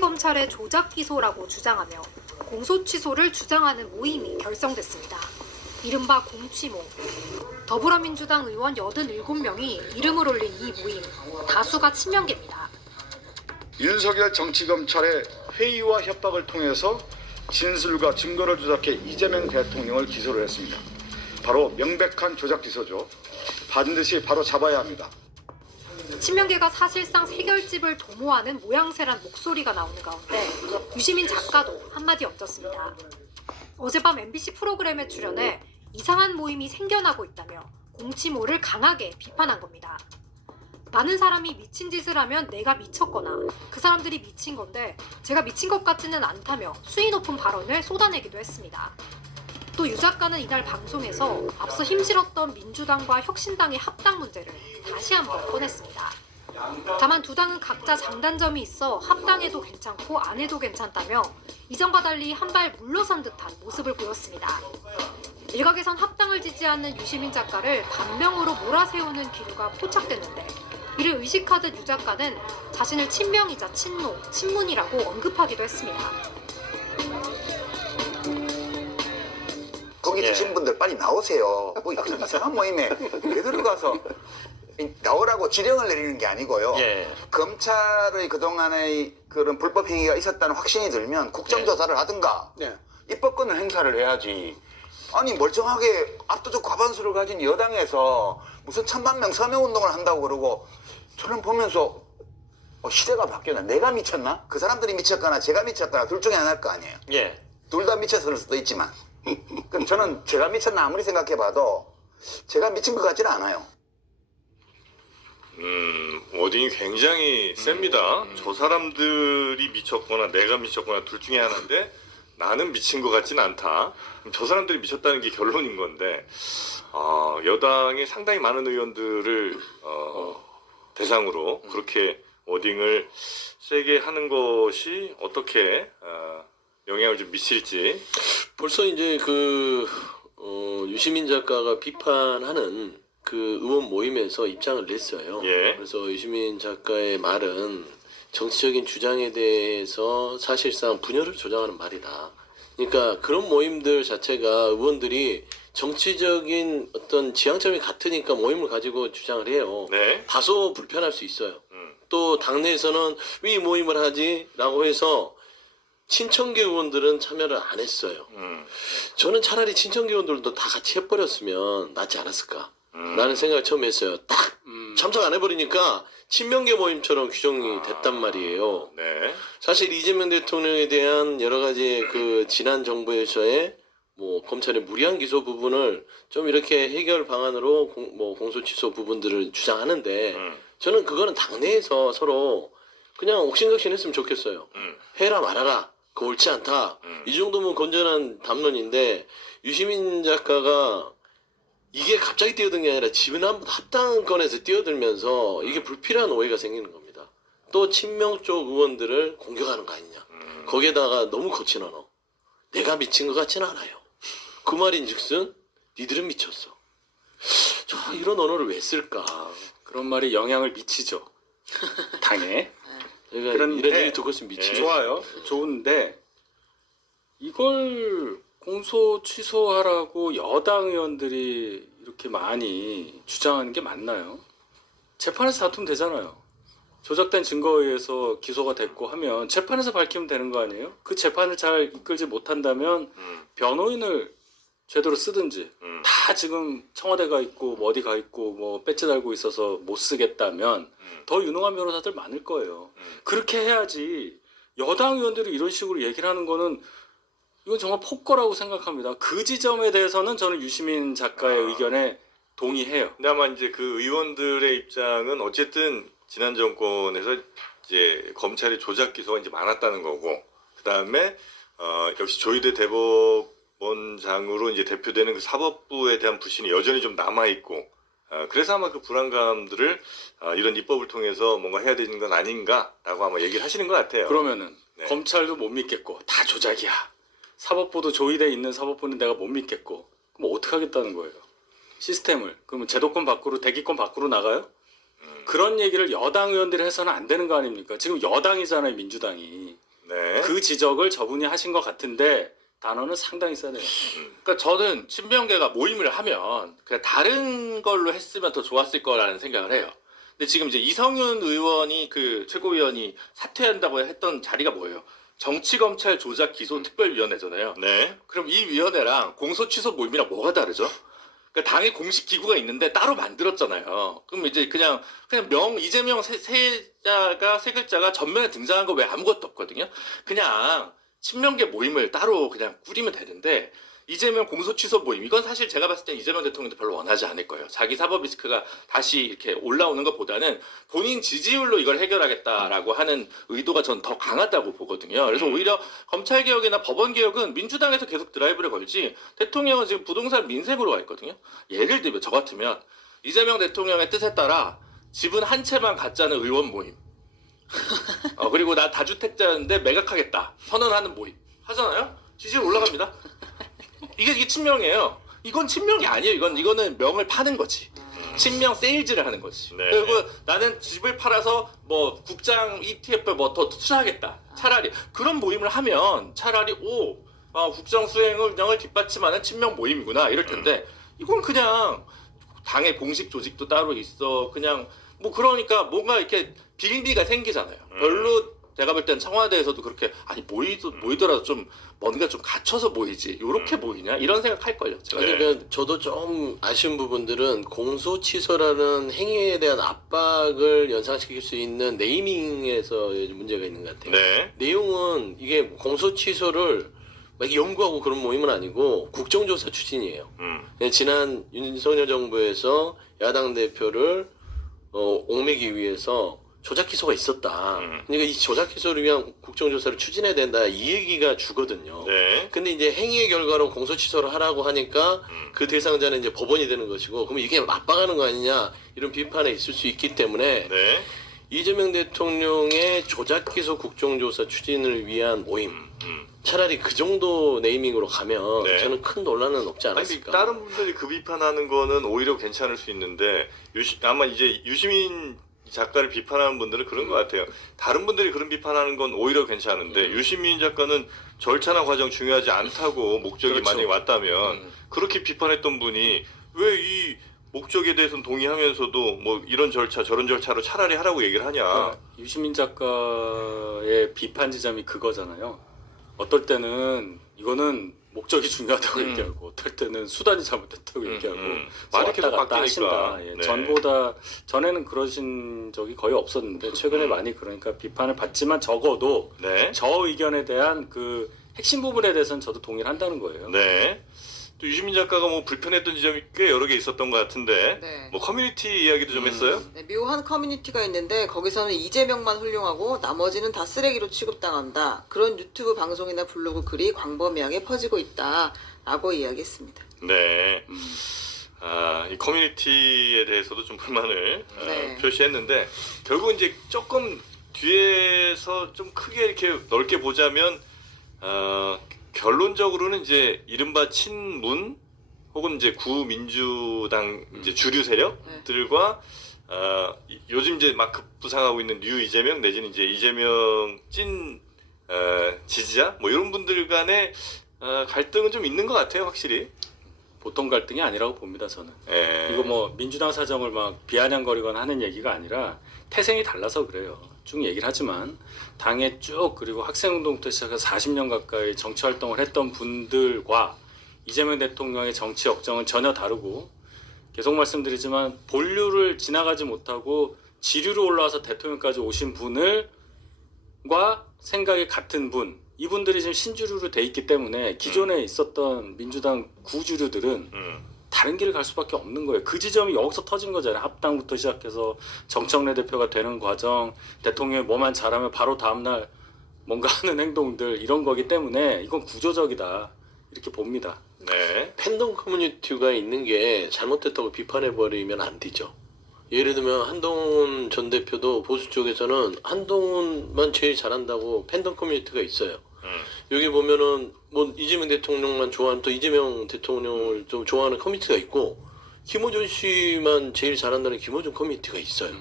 검찰의 조작 기소라고 주장하며 공소 취소를 주장하는 모임이 결성됐습니다. 이른바 공취모. 더불어민주당 의원 87명이 이름을 올린 이 모임, 다수가 친명계입니다. 윤석열 정치검찰의 회의와 협박을 통해서 진술과 증거를 조작해 이재명 대통령을 기소를 했습니다. 바로 명백한 조작 기소죠. 반드시 바로 잡아야 합니다. 친명계가 사실상 세결집을 도모하는 모양새란 목소리가 나오는 가운데 유시민 작가도 한마디 얹었습니다. 어젯밤 MBC 프로그램에 출연해 이상한 모임이 생겨나고 있다며 공치모를 강하게 비판한 겁니다. 많은 사람이 미친 짓을 하면 내가 미쳤거나 그 사람들이 미친 건데 제가 미친 것 같지는 않다며 수위 높은 발언을 쏟아내기도 했습니다. 또 유 작가는 이날 방송에서 앞서 힘실었던 민주당과 혁신당의 합당 문제를 다시 한번 꺼냈습니다. 다만 두 당은 각자 장단점이 있어 합당해도 괜찮고 안 해도 괜찮다며 이전과 달리 한 발 물러선 듯한 모습을 보였습니다. 일각에선 합당을 지지하는 유시민 작가를 반명으로 몰아세우는 기류가 포착됐는데 이를 의식하듯 유 작가는 자신을 친명이자 친노, 친문이라고 언급하기도 했습니다. 거기 계신 분들 빨리 나오세요. 뭐 이상한 모임에 왜 들어가서 나오라고 지령을 내리는 게 아니고요. 검찰의 그동안의 그런 불법 행위가 있었다는 확신이 들면 국정조사를 하든가 입법권을 행사를 해야지. 아니 멀쩡하게 압도적 과반수를 가진 여당에서 무슨 1000만 명 서명운동을 한다고 그러고 저는 보면서 시대가 바뀌었나? 내가 미쳤나? 그 사람들이 미쳤거나 제가 미쳤거나 둘 중에 하나일 거 아니에요. 둘 다 미쳤을 수도 있지만 그럼 저는 제가 미쳤나 아무리 생각해봐도 제가 미친 것 같지는 않아요. 워딩이 굉장히 셉니다. 저 사람들이 미쳤거나 내가 미쳤거나 둘 중에 하나인데 나는 미친 것 같지는 않다. 저 사람들이 미쳤다는 게 결론인 건데 여당의 상당히 많은 의원들을 대상으로 그렇게 워딩을 세게 하는 것이 어떻게 영향을 좀 미칠지. 벌써 이제 유시민 작가가 비판하는 그 의원 모임에서 입장을 냈어요. 그래서 유시민 작가의 말은 정치적인 주장에 대해서 사실상 분열을 조장하는 말이다. 그러니까 그런 모임들 자체가 의원들이 정치적인 어떤 지향점이 같으니까 모임을 가지고 주장을 해요. 다소 불편할 수 있어요. 또 당내에서는 왜 이 모임을 하지? 라고 해서 친청계 의원들은 참여를 안 했어요. 저는 차라리 친청계 의원들도 다 같이 해버렸으면 낫지 않았을까 라는 생각을 처음 했어요. 딱 참석 안 해버리니까 친명계 모임처럼 규정이 됐단 말이에요. 사실 이재명 대통령에 대한 여러 가지 그 지난 정부에서의 뭐 검찰의 무리한 기소 부분을 좀 이렇게 해결 방안으로 공소 취소 부분들을 주장하는데 저는 그거는 당내에서 서로 그냥 옥신각신했으면 좋겠어요. 해라 말아라. 그거 옳지 않다. 이 정도면 건전한 담론인데 유시민 작가가 이게 갑자기 뛰어든 게 아니라 지난 합당권에서 뛰어들면서 이게 불필요한 오해가 생기는 겁니다. 또 친명 쪽 의원들을 공격하는 거 아니냐. 거기에다가 너무 거친 언어. 내가 미친 것 같지는 않아요. 그 말인즉슨 니들은 미쳤어. 이런 언어를 왜 쓸까? 그런 말이 영향을 미치죠. 당에. 그러니까 그런데 이런 얘기 듣고 있으면 미치죠. 좋아요. 좋은데 이걸 공소 취소하라고 여당 의원들이 이렇게 많이 주장하는 게 맞나요? 재판에서 다투면 되잖아요. 조작된 증거에 의해서 기소가 됐고 하면 재판에서 밝히면 되는 거 아니에요? 그 재판을 잘 이끌지 못한다면 변호인을 제대로 쓰든지 다 지금 청와대가 있고 뭐 어디 가 있고 뭐 배지 달고 있어서 못 쓰겠다면 더 유능한 변호사들 많을 거예요. 그렇게 해야지. 여당 의원들이 이런 식으로 얘기를 하는 거는 이건 정말 폭거라고 생각합니다. 그 지점에 대해서는 저는 유시민 작가의 의견에 동의해요. 근데 아마 이제 그 의원들의 입장은 어쨌든 지난 정권에서 이제 검찰의 조작 기소가 이제 많았다는 거고, 그 다음에 역시 조희대 대법원장으로 이제 대표되는 그 사법부에 대한 불신이 여전히 좀 남아 있고, 그래서 아마 그 불안감들을 이런 입법을 통해서 뭔가 해야 되는 건 아닌가라고 아마 얘기를 하시는 것 같아요. 그러면은 검찰도 못 믿겠고 다 조작이야. 사법부도 조희대 있는 사법부는 내가 못 믿겠고 그럼 어떻게 하겠다는 거예요? 시스템을. 그러면 제도권 밖으로 대기권 밖으로 나가요? 그런 얘기를 여당 의원들이 해서는 안 되는 거 아닙니까? 지금 여당이잖아요, 민주당이. 네. 그 지적을 저분이 하신 것 같은데 단어는 상당히 세네요. 그러니까 저는 친명계가 모임을 하면 그냥 다른 걸로 했으면 더 좋았을 거라는 생각을 해요. 근데 지금 이제 이성윤 의원이 그 최고위원이 사퇴한다고 했던 자리가 뭐예요? 정치검찰 조작 기소 특별위원회잖아요. 네. 그럼 이 위원회랑 공소 취소 모임이랑 뭐가 다르죠? 그러니까 당의 공식 기구가 있는데 따로 만들었잖아요. 그럼 이제 그냥 이재명 세 글자가 전면에 등장한 거 왜 아무것도 없거든요. 그냥 친명계 모임을 따로 그냥 꾸리면 되는데 이재명 공소 취소 모임 이건 사실 제가 봤을 때 이재명 대통령도 별로 원하지 않을 거예요. 자기 사법 리스크가 다시 이렇게 올라오는 것보다는 본인 지지율로 이걸 해결하겠다라고 하는 의도가 전 더 강하다고 보거든요. 그래서 오히려 검찰 개혁이나 법원 개혁은 민주당에서 계속 드라이브를 걸지 대통령은 지금 부동산 민생으로 가 있거든요. 예를 들면 저 같으면 이재명 대통령의 뜻에 따라 집은 한 채만 갖자는 의원 모임. 그리고 나 다주택자인데 매각하겠다 선언하는 모임 하잖아요. 지지율 올라갑니다. 이게 친명이에요. 이건 친명이 아니에요. 이거는 명을 파는 거지. 친명 세일즈를 하는 거지. 네. 그리고 나는 집을 팔아서 뭐 국장 ETF에 뭐 더 투자하겠다. 차라리 그런 모임을 하면 차라리 국정 수행을 뒷받침하는 친명 모임이구나 이럴 텐데 이건 그냥 당의 공식 조직도 따로 있어. 그냥 뭐 그러니까 뭔가 이렇게 빌미가 생기잖아요. 별로 제가 볼 땐 청와대에서도 그렇게 모이더라도 좀 뭔가 좀 갖춰서 모이지 요렇게 모이냐 이런 생각할걸요. 제가. 그러니까 저도 좀 아쉬운 부분들은 공소 취소라는 행위에 대한 압박을 연상시킬 수 있는 네이밍에서 문제가 있는 것 같아요. 네. 내용은 이게 공소 취소를 막 연구하고 그런 모임은 아니고 국정조사 추진이에요. 지난 윤석열 정부에서 야당 대표를 옥매기 위해서 조작 기소가 있었다. 그러니까 이 조작 기소를 위한 국정조사를 추진해야 된다. 이 얘기가 주거든요. 네. 근데 이제 행위의 결과로 공소 취소를 하라고 하니까 그 대상자는 이제 법원이 되는 것이고, 그러면 이게 맞박하는 거 아니냐 이런 비판에 있을 수 있기 때문에 네. 이재명 대통령의 조작 기소 국정조사 추진을 위한 모임. 차라리 그 정도 네이밍으로 가면 네. 저는 큰 논란은 없지 아니, 않았을까. 다른 분들이 그 비판하는 거는 오히려 괜찮을 수 있는데 아마 이제 유시민 작가를 비판하는 분들은 그런 것 같아요. 다른 분들이 그런 비판하는 건 오히려 괜찮은데 유시민 작가는 절차나 과정 중요하지 않다고 목적이 그렇죠. 많이 왔다면 그렇게 비판했던 분이 왜 이 목적에 대해서는 동의하면서도 뭐 이런 절차 저런 절차로 차라리 하라고 얘기를 하냐. 그러니까 유시민 작가의 비판 지점이 그거잖아요. 어떨 때는 이거는 목적이 중요하다고 얘기하고 어떨 때는 수단이 잘못됐다고 얘기하고 말이 계속 왔다 갔다 바뀌니까. 하신다. 예, 네. 전에는 그러신 적이 거의 없었는데 최근에 많이 그러니까 비판을 받지만 적어도 네. 저 의견에 대한 그 핵심 부분에 대해서는 저도 동의를 한다는 거예요. 네. 또 유시민 작가가 뭐 불편했던 지점이 꽤 여러 개 있었던 것 같은데 네. 뭐 커뮤니티 이야기도 좀 했어요? 네, 묘한 커뮤니티가 있는데 거기서는 이재명만 훌륭하고 나머지는 다 쓰레기로 취급당한다. 그런 유튜브 방송이나 블로그 글이 광범위하게 퍼지고 있다라고 이야기했습니다. 네. 이 커뮤니티에 대해서도 좀 불만을 네. 표시했는데 결국 이제 조금 뒤에서 좀 크게 이렇게 넓게 보자면 결론적으로는 이제 이른바 친문 혹은 이제 구민주당 이제 주류 세력들과 요즘 이제 막 급부상하고 있는 뉴 이재명 내지는 이제 이재명 찐 지지자 뭐 이런 분들 간의 갈등은 좀 있는 것 같아요, 확실히. 보통 갈등이 아니라고 봅니다, 저는. 예. 이거 뭐 민주당 사정을 막 비아냥거리거나 하는 얘기가 아니라 태생이 달라서 그래요. 쭉 얘기를 하지만 당에 쭉 그리고 학생운동부터 시작해서 40년 가까이 정치활동을 했던 분들과 이재명 대통령의 정치 역정은 전혀 다르고 계속 말씀드리지만 본류를 지나가지 못하고 지류로 올라와서 대통령까지 오신 분과 생각이 같은 분, 이분들이 지금 신주류로 돼 있기 때문에 기존에 있었던 민주당 구주류들은 다른 길을 갈 수밖에 없는 거예요. 그 지점이 여기서 터진 거잖아요. 합당부터 시작해서 정청래 대표가 되는 과정, 대통령이 뭐만 잘하면 바로 다음날 뭔가 하는 행동들 이런 거기 때문에 이건 구조적이다 이렇게 봅니다. 네. 팬덤 커뮤니티가 있는 게 잘못됐다고 비판해버리면 안 되죠. 예를 들면 한동훈 전 대표도 보수 쪽에서는 한동훈만 제일 잘한다고 팬덤 커뮤니티가 있어요. 여기 보면은 뭐 이재명 대통령만 좋아하는 또 이재명 대통령을 좀 좋아하는 커뮤니티가 있고 김어준 씨만 제일 잘한다는 김어준 커뮤니티가 있어요.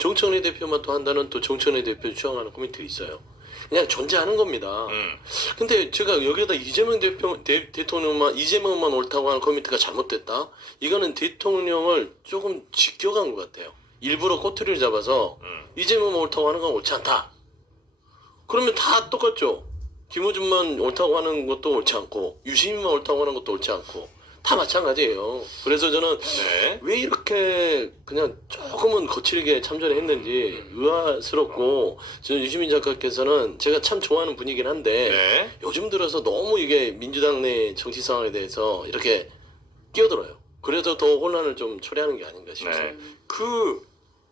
정청래 대표만 또 한다는 또 정청래 대표 추앙하는 코미디들이 있어요. 그냥 존재하는 겁니다. 근데 제가 여기다 이재명 대통령만 이재명만 옳다고 하는 코미디가 잘못됐다. 이거는 대통령을 조금 지켜간 것 같아요. 일부러 꼬투리를 잡아서 이재명만 옳다고 하는 건 옳지 않다. 그러면 다 똑같죠. 김어준만 옳다고 하는 것도 옳지 않고 유시민만 옳다고 하는 것도 옳지 않고 다 마찬가지예요. 그래서 저는 네. 왜 이렇게 그냥 조금은 거칠게 참전을 했는지 의아스럽고 저는 유시민 작가께서는 제가 참 좋아하는 분이긴 한데 네. 요즘 들어서 너무 이게 민주당 내 정치 상황에 대해서 이렇게 끼어들어요. 그래서 더 혼란을 좀 초래하는 게 아닌가 싶습니다. 네. 그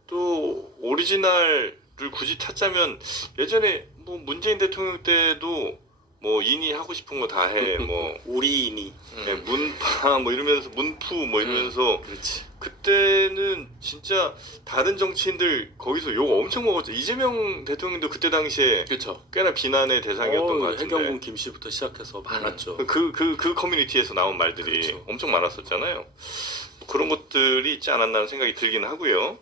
또 오리지널을 굳이 찾자면 예전에 뭐 문재인 대통령 때도 뭐 인이 하고 싶은 거 다 해. 뭐 우리 인이. 네, 문파 뭐 이러면서 문푸 뭐 이러면서 그렇지. 그때는 진짜 다른 정치인들 거기서 욕 엄청 먹었죠. 이재명 대통령도 그때 당시에 그렇죠. 꽤나 비난의 대상이었던 것 같은데. 해경군 김 씨부터 시작해서 많았죠. 그 커뮤니티에서 나온 말들이 그렇죠. 엄청 많았었잖아요. 그런 것들이 있지 않았나 하는 생각이 들긴 하고요.